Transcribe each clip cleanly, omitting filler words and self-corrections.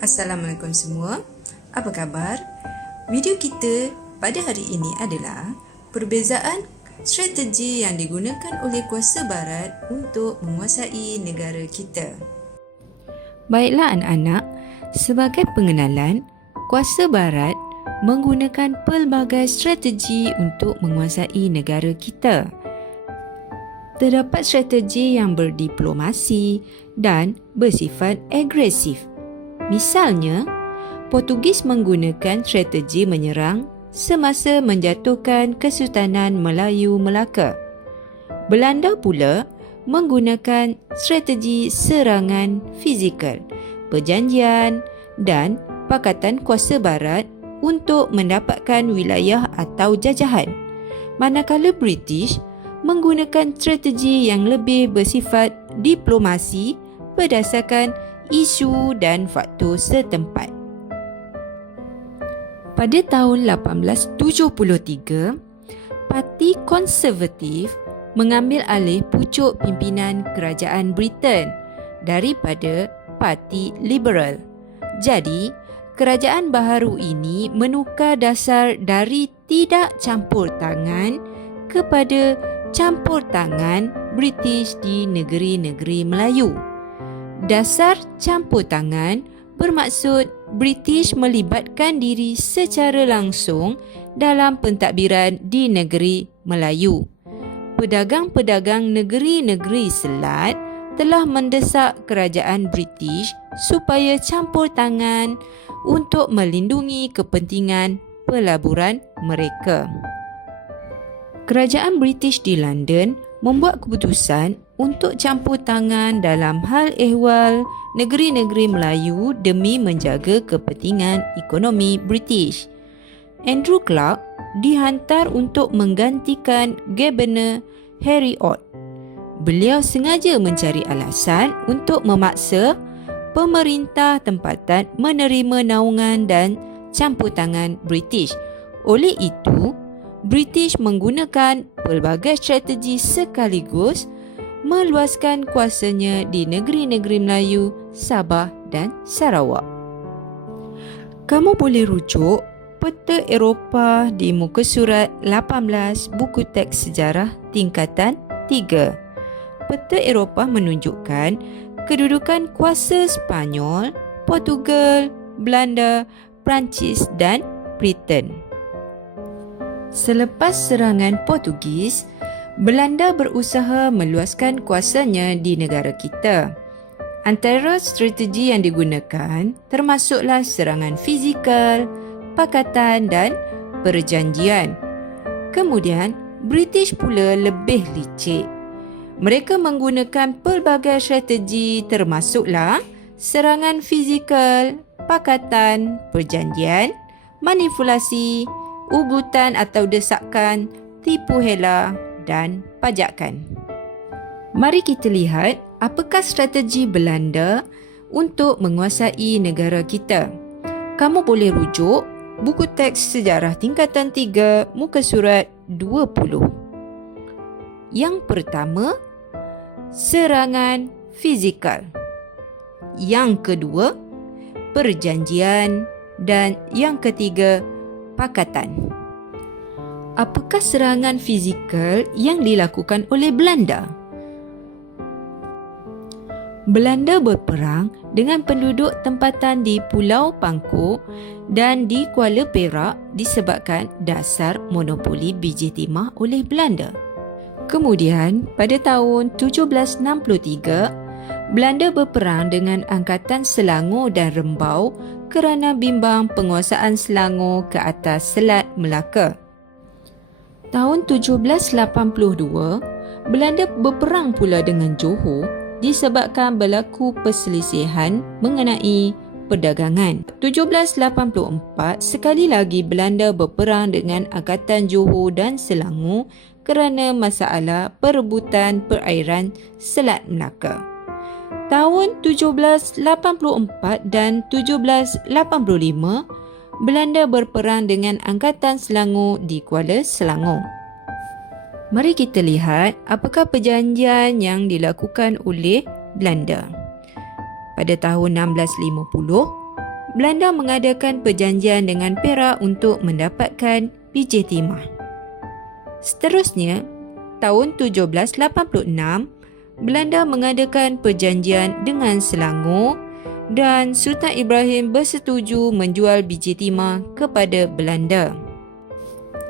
Assalamualaikum semua. Apa khabar? Video kita pada hari ini adalah perbezaan strategi yang digunakan oleh kuasa barat untuk menguasai negara kita. Baiklah anak-anak, sebagai pengenalan, kuasa barat menggunakan pelbagai strategi untuk menguasai negara kita. Terdapat strategi yang berdiplomasi dan bersifat agresif. Misalnya, Portugis menggunakan strategi menyerang semasa menjatuhkan Kesultanan Melayu Melaka. Belanda pula menggunakan strategi serangan fizikal, perjanjian dan pakatan kuasa barat untuk mendapatkan wilayah atau jajahan. Manakala British menggunakan strategi yang lebih bersifat diplomasi berdasarkan isu dan faktor setempat. Pada tahun 1873, Parti Konservatif mengambil alih pucuk pimpinan kerajaan Britain daripada Parti Liberal. Jadi, kerajaan baharu ini menukar dasar dari tidak campur tangan kepada campur tangan British di negeri-negeri Melayu. Dasar campur tangan bermaksud British melibatkan diri secara langsung dalam pentadbiran di negeri Melayu. Pedagang-pedagang negeri-negeri Selat telah mendesak kerajaan British supaya campur tangan untuk melindungi kepentingan pelaburan mereka. Kerajaan British di London membuat keputusan untuk campur tangan dalam hal ehwal negeri-negeri Melayu demi menjaga kepentingan ekonomi British. Andrew Clark dihantar untuk menggantikan Governor Harry Ord. Beliau sengaja mencari alasan untuk memaksa pemerintah tempatan menerima naungan dan campur tangan British. Oleh itu, British menggunakan pelbagai strategi sekaligus meluaskan kuasanya di negeri-negeri Melayu, Sabah dan Sarawak. Kamu boleh rujuk Peta Eropah di muka surat 18 buku teks sejarah tingkatan 3. Peta Eropah menunjukkan kedudukan kuasa Sepanyol, Portugal, Belanda, Perancis dan Britain. Selepas serangan Portugis, Belanda berusaha meluaskan kuasanya di negara kita. Antara strategi yang digunakan termasuklah serangan fizikal, pakatan dan perjanjian. Kemudian, British pula lebih licik. Mereka menggunakan pelbagai strategi termasuklah serangan fizikal, pakatan, perjanjian, manipulasi, ugutan atau desakan, tipu hela dan pajakan. Mari kita lihat apakah strategi Belanda untuk menguasai negara kita. Kamu boleh rujuk buku teks sejarah tingkatan 3 muka surat 20. Yang pertama, serangan fizikal. Yang kedua, perjanjian dan yang ketiga, pakatan. Apakah serangan fizikal yang dilakukan oleh Belanda? Belanda berperang dengan penduduk tempatan di Pulau Pangkor dan di Kuala Perak disebabkan dasar monopoli biji timah oleh Belanda. Kemudian, pada tahun 1763, Belanda berperang dengan Angkatan Selangor dan Rembau kerana bimbang penguasaan Selangor ke atas Selat Melaka. Tahun 1782, Belanda berperang pula dengan Johor disebabkan berlaku perselisihan mengenai perdagangan. 1784, sekali lagi Belanda berperang dengan Angkatan Johor dan Selangor kerana masalah perebutan perairan Selat Melaka. Tahun 1784 dan 1785, Belanda berperang dengan Angkatan Selangor di Kuala Selangor. Mari kita lihat apakah perjanjian yang dilakukan oleh Belanda. Pada tahun 1650, Belanda mengadakan perjanjian dengan Perak untuk mendapatkan biji timah. Seterusnya, tahun 1786, Belanda mengadakan perjanjian dengan Selangor dan Sultan Ibrahim bersetuju menjual biji timah kepada Belanda.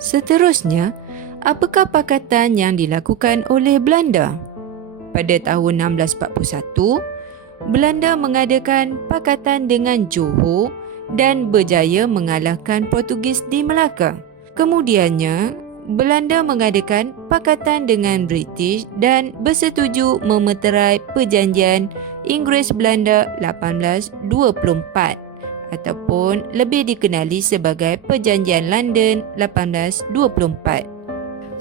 Seterusnya, apakah pakatan yang dilakukan oleh Belanda? Pada tahun 1641, Belanda mengadakan pakatan dengan Johor dan berjaya mengalahkan Portugis di Melaka. Kemudiannya, Belanda mengadakan pakatan dengan British dan bersetuju memeterai perjanjian Inggeris-Belanda 1824 ataupun lebih dikenali sebagai Perjanjian London 1824.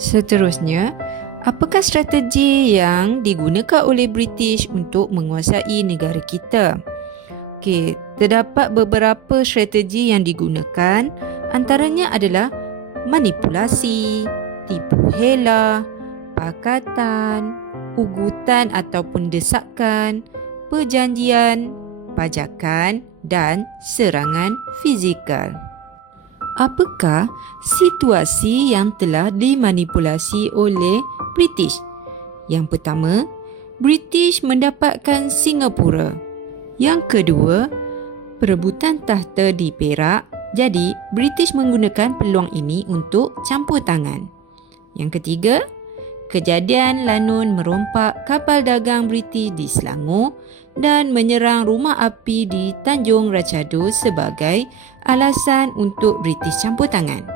Seterusnya, apakah strategi yang digunakan oleh British untuk menguasai negara kita? Terdapat beberapa strategi yang digunakan, antaranya adalah manipulasi, tipu hela, pakatan, ugutan ataupun desakan, perjanjian, pajakan dan serangan fizikal. Apakah situasi yang telah dimanipulasi oleh British? Yang pertama, British mendapatkan Singapura. Yang kedua, perebutan tahta di Perak. Jadi, British menggunakan peluang ini untuk campur tangan. Yang ketiga, kejadian Lanun merompak kapal dagang British di Selangor dan menyerang rumah api di Tanjung Ratchado sebagai alasan untuk British campur tangan.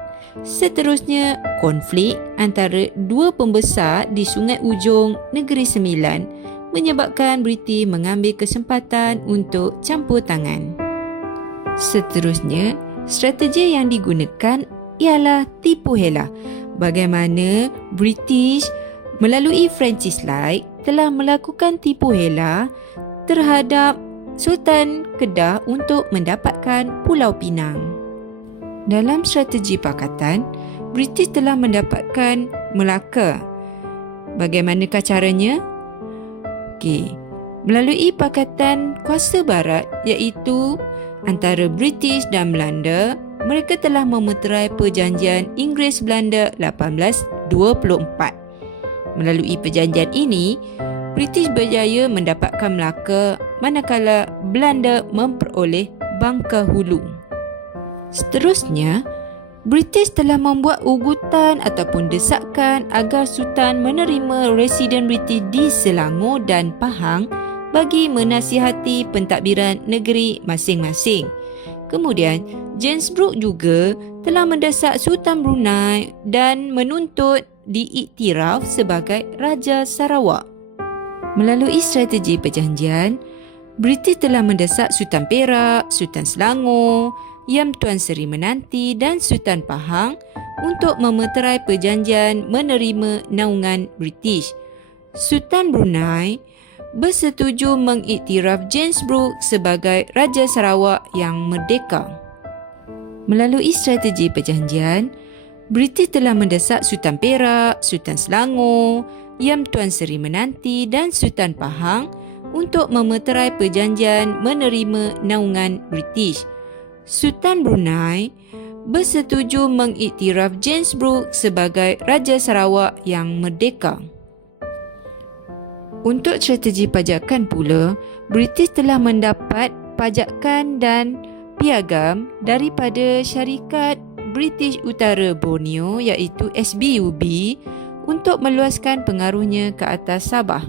Seterusnya, konflik antara dua pembesar di Sungai Ujong, Negeri Sembilan menyebabkan British mengambil kesempatan untuk campur tangan. Seterusnya, strategi yang digunakan ialah tipu hela. Bagaimana British melalui Francis Light telah melakukan tipu hela terhadap Sultan Kedah untuk mendapatkan Pulau Pinang. Dalam strategi pakatan, British telah mendapatkan Melaka. Bagaimanakah caranya? Melalui pakatan kuasa barat iaitu antara British dan Belanda, mereka telah memeterai perjanjian Inggeris-Belanda 1824. Melalui perjanjian ini, British berjaya mendapatkan Melaka manakala Belanda memperoleh Bangka Hulu. Seterusnya, British telah membuat ugutan ataupun desakan agar Sultan menerima residen British di Selangor dan Pahang bagi menasihati pentadbiran negeri masing-masing. Kemudian, James Brooke juga telah mendesak Sultan Brunei dan menuntut diiktiraf sebagai Raja Sarawak. Melalui strategi perjanjian, British telah mendesak Sultan Perak, Sultan Selangor, Yam Tuan Seri Menanti dan Sultan Pahang untuk memeterai perjanjian menerima naungan British. Sultan Brunei bersetuju mengiktiraf James Brooke sebagai Raja Sarawak yang merdeka. Melalui strategi perjanjian, British telah mendesak Sultan Perak, Sultan Selangor, Yam Tuan Seri Menanti dan Sultan Pahang untuk memeterai perjanjian menerima naungan British. Sultan Brunei bersetuju mengiktiraf James Brooke sebagai Raja Sarawak yang merdeka. Untuk strategi pajakan pula, British telah mendapat pajakan dan piagam daripada syarikat British Utara Borneo iaitu SBUB untuk meluaskan pengaruhnya ke atas Sabah.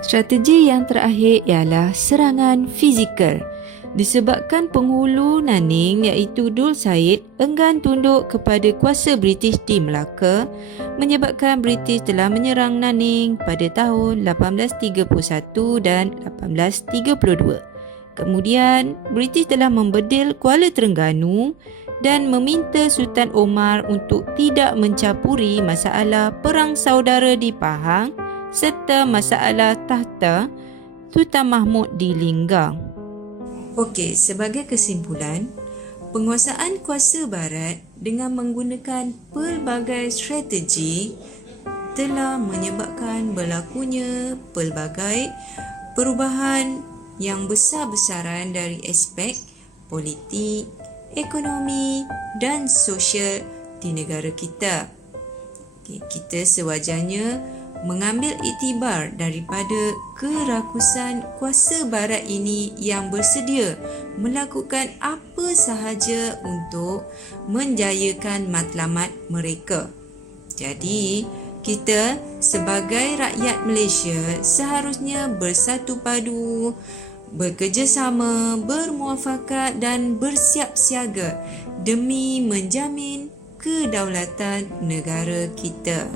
Strategi yang terakhir ialah serangan fizikal. Disebabkan penghulu Naning iaitu Dul Said enggan tunduk kepada kuasa British di Melaka, menyebabkan British telah menyerang Naning pada tahun 1831 dan 1832. Kemudian, British telah membedil Kuala Terengganu dan meminta Sultan Omar untuk tidak mencampuri masalah perang saudara di Pahang serta masalah tahta Sultan Mahmud di Linggang. Okey, sebagai kesimpulan, penguasaan kuasa barat dengan menggunakan pelbagai strategi telah menyebabkan berlakunya pelbagai perubahan yang besar-besaran dari aspek politik, ekonomi dan sosial di negara kita. Kita sewajarnya mengambil iktibar daripada kerakusan kuasa barat ini yang bersedia melakukan apa sahaja untuk menjayakan matlamat mereka. Jadi, kita sebagai rakyat Malaysia seharusnya bersatu padu, bekerjasama, bermuafakat dan bersiap siaga demi menjamin kedaulatan negara kita.